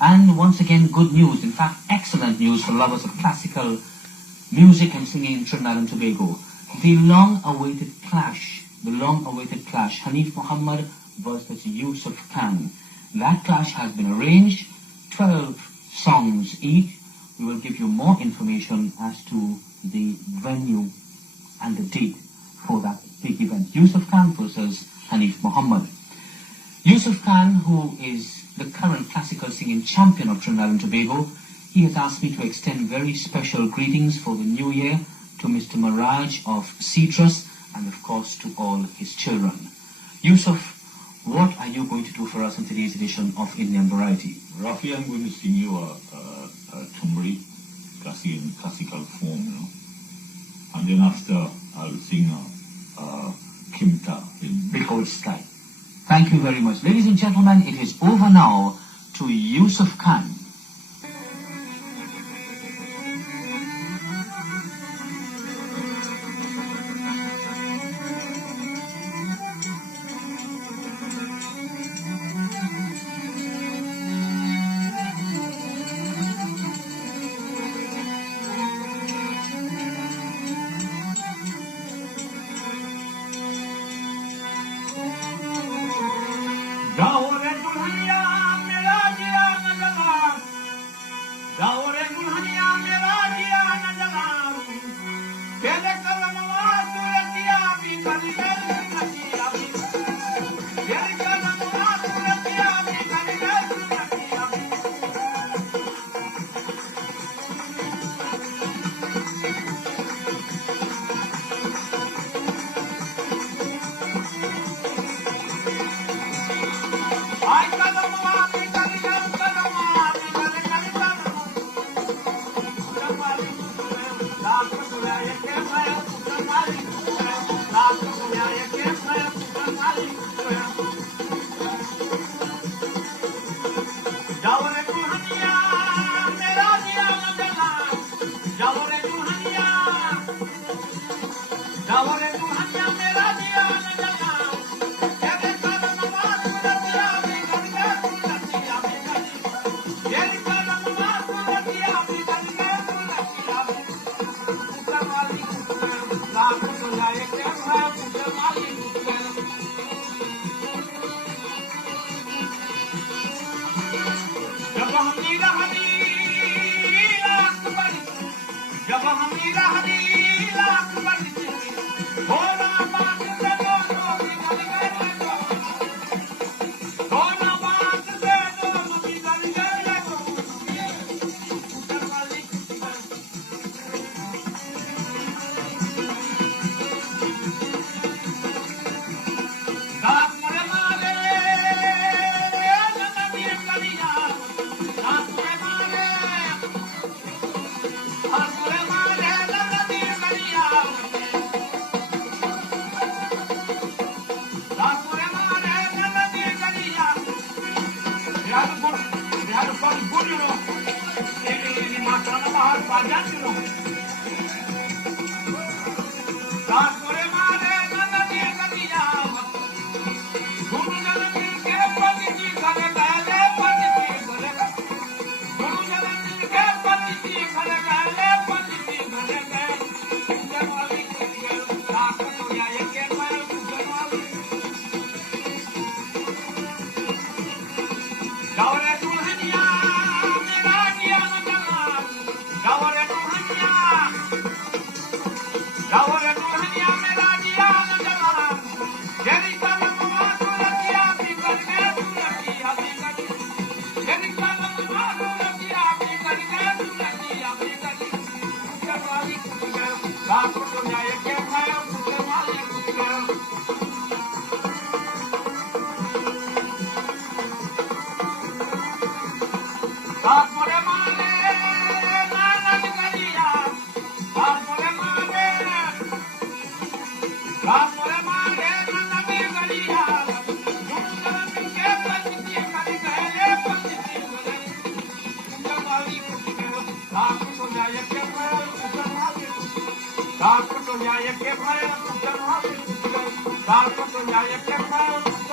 And once again, good news, in fact, excellent news for lovers of classical music and singing in Trinidad and Tobago. The long-awaited clash, Hanif Muhammad versus Yusuf Khan. That clash has been arranged, 12 songs each. We will give you more information as to the venue and the date for that big event. Yusuf Khan versus Hanif Muhammad. Yusuf Khan, who is the current classical singing champion of Trinidad and Tobago, he has asked me to extend very special greetings for the new year to Mr. Maraj of Citrus and of course to all his children. Yusuf, what are you going to do for us in today's edition of Indian Variety? Rafi, I'm going to sing you a Tumri, classical form, you know. And then after, I'll sing a Kimta in Big Old Sky. Thank you very much. Ladies and gentlemen, it is over now to Yusuf Khan. Laat,